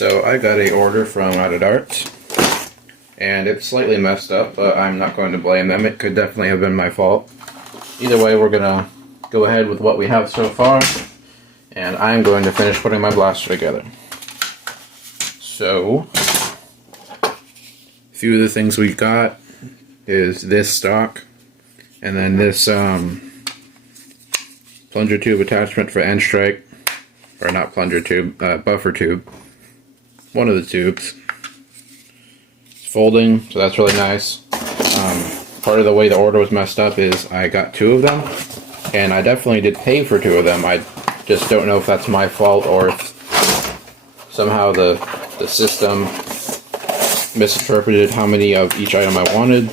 So I got a order from Out of Darts, and it's slightly messed up, but I'm not going to blame them. It could definitely have been my fault. Either way, we're gonna go ahead with what we have so far, and I'm going to finish putting my blaster together. So, a few of the things we got is this stock, and then this plunger tube attachment for end strike, or not plunger tube, buffer tube. One of the tubes. It's folding, so that's really nice. Part of the way the order was messed up is I got two of them, and I definitely did pay for two of them. I just don't know if that's my fault or if somehow the system misinterpreted how many of each item I wanted.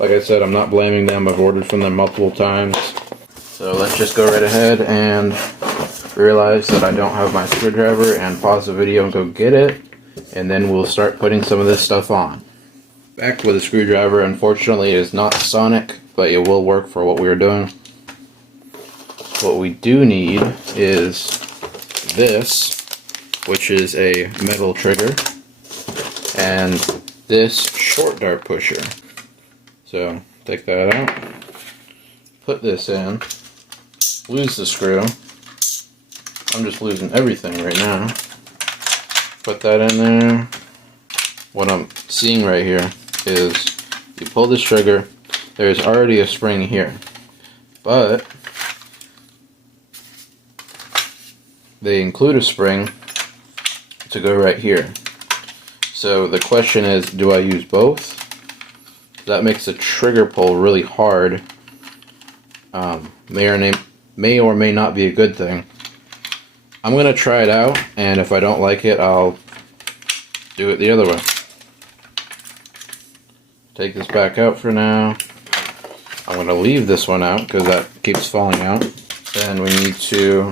Like I said, I'm not blaming them. I've ordered from them multiple times. So let's just go right ahead and realize that I don't have my screwdriver and pause the video and go get it, and then we'll start putting some of this stuff on. Back with a screwdriver. Unfortunately, it is not sonic, but it will work for what we're doing. What we do need is this, which is a metal trigger, and this short dart pusher. So take that out, put this in, lose the screw. I'm just losing everything right now. Put that in there. What I'm seeing right here is you pull this trigger, there's already a spring here, but they include a spring to go right here. So the question is, do I use both? That makes the trigger pull really hard. May or may not be a good thing. I'm going to try it out, and if I don't like it, I'll do it the other way. Take this back out for now. I'm going to leave this one out because that keeps falling out. Then we need to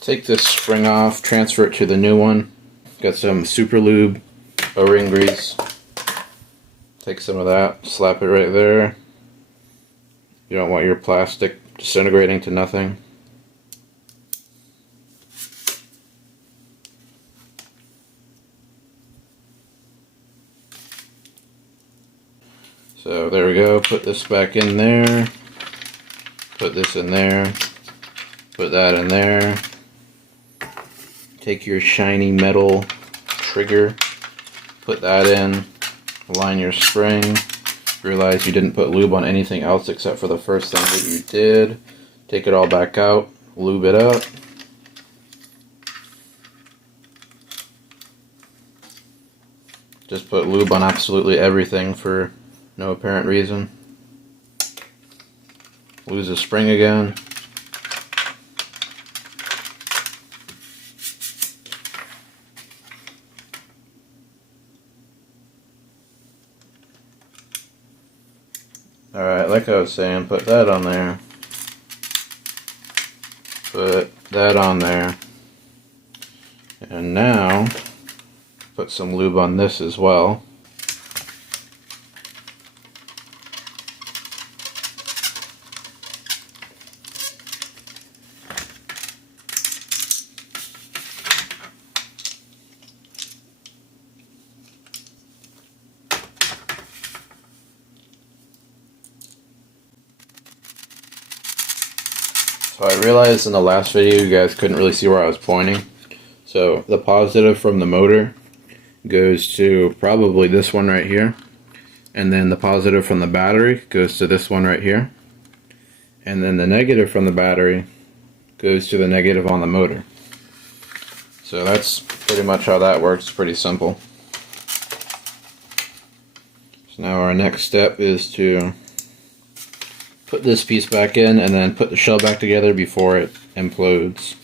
take this spring off, transfer it to the new one. Got some super lube O-ring grease. Take some of that, slap it right there. You don't want your plastic disintegrating to nothing. So there we go, put this back in there, put this in there, put that in there. Take your shiny metal trigger, put that in, align your spring, realize you didn't put lube on anything else except for the first thing that you did. Take it all back out, lube it up. Just put lube on absolutely everything for no apparent reason. Lose the spring again. Alright, like I was saying, put that on there. Put that on there. And now, put some lube on this as well. So I realized in the last video you guys couldn't really see where I was pointing. So the positive from the motor goes to probably this one right here. And then the positive from the battery goes to this one right here. And then the negative from the battery goes to the negative on the motor. So that's pretty much how that works. Pretty simple. So now our next step is to put this piece back in and then put the shell back together before it implodes.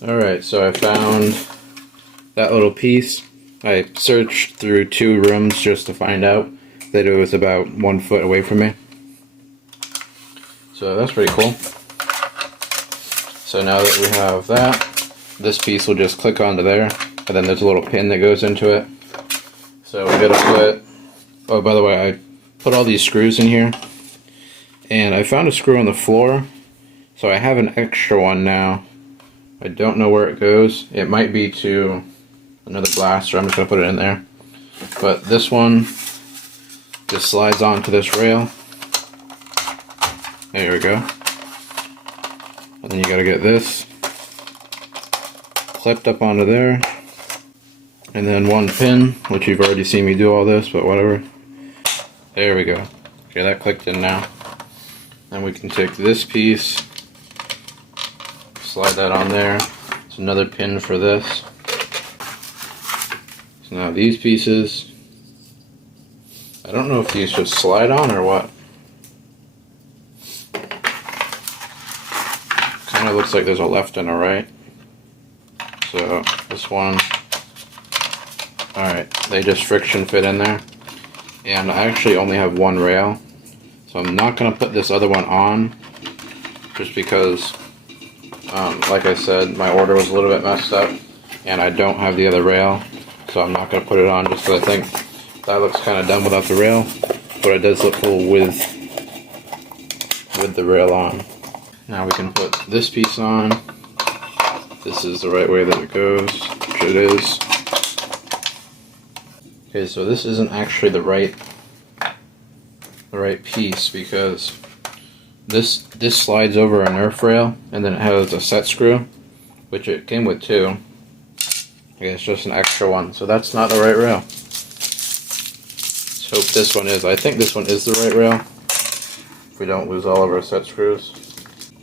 Alright, so I found that little piece. I searched through 2 rooms just to find out that it was about 1 foot away from me. So that's pretty cool. So now that we have that, this piece will just click onto there, and then there's a little pin that goes into it. So we're gonna put, oh by the way, I put all these screws in here. And I found a screw on the floor, so I have an extra one now. I don't know where it goes. It might be to another blaster. I'm just going to put it in there. But this one just slides onto this rail. There we go. And then you got to get this clipped up onto there. And then one pin, which you've already seen me do all this, but whatever. There we go. Okay, that clicked in now. And we can take this piece, slide that on there. It's another pin for this. So now these pieces, I don't know if these just slide on or what. Kind of looks like there's a left and a right. So this one, alright, they just friction fit in there. And I actually only have one rail. So I'm not going to put this other one on, just because, like I said, my order was a little bit messed up, and I don't have the other rail, so I'm not going to put it on just because I think that looks kind of dumb without the rail, but it does look cool with the rail on. Now we can put this piece on. This is the right way that it goes, which it is. Okay, so this isn't actually the right piece, because this slides over a Nerf rail, and then it has a set screw, which it came with two. Okay, it's just an extra one, so that's not the right rail. Let's hope this one is. I think this one is the right rail, if we don't lose all of our set screws.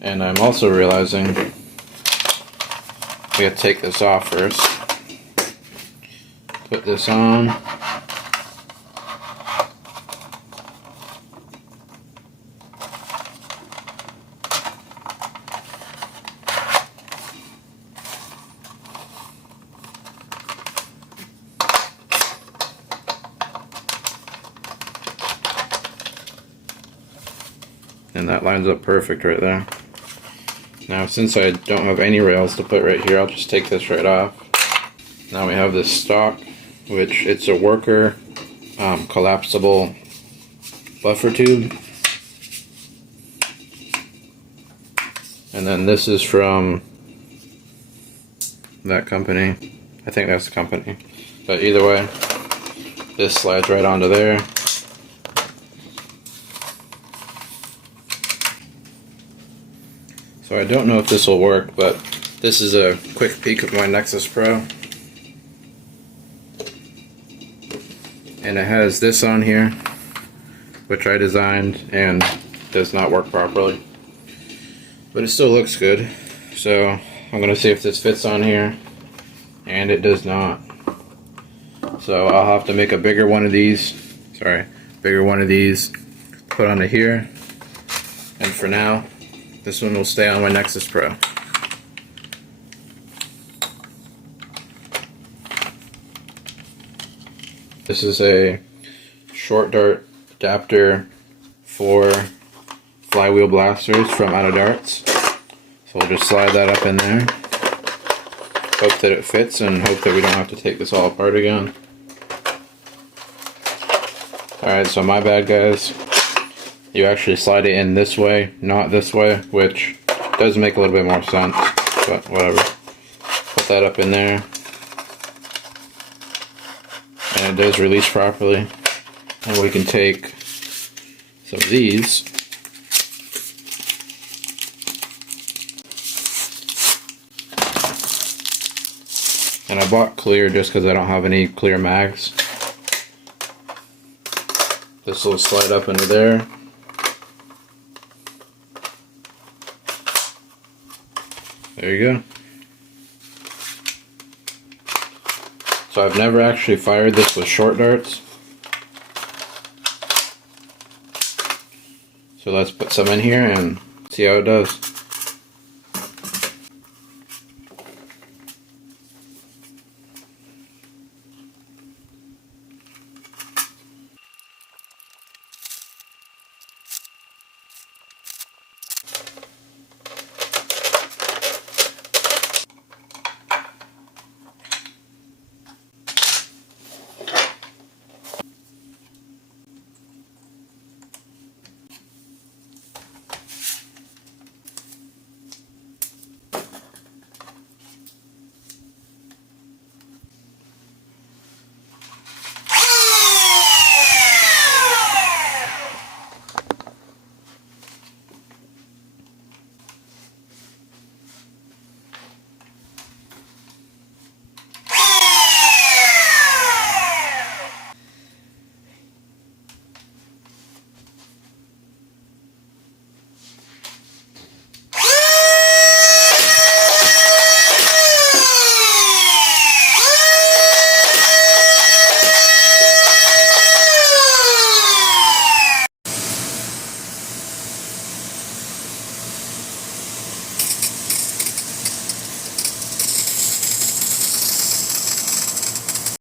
And I'm also realizing we have to take this off first. Put this on. And that lines up perfect right there. Now, since I don't have any rails to put right here, I'll just take this right off. Now we have this stock, which it's a worker collapsible buffer tube. And then this is from that company. I think that's the company. But either way, this slides right onto there. So I don't know if this will work, but this is a quick peek of my Nexus Pro. And it has this on here, which I designed and does not work properly. But it still looks good. So I'm going to see if this fits on here, and it does not. So I'll have to make a bigger one of these, put onto here. And for now, this one will stay on my Nexus Pro. This is a short dart adapter for flywheel blasters from Out of Darts. So we'll just slide that up in there. Hope that it fits and hope that we don't have to take this all apart again. Alright, so my bad, guys. You actually slide it in this way, not this way, which does make a little bit more sense, but whatever. Put that up in there. And it does release properly. And we can take some of these. And I bought clear just because I don't have any clear mags. This will slide up into there. There you go. So I've never actually fired this with short darts. So let's put some in here and see how it does.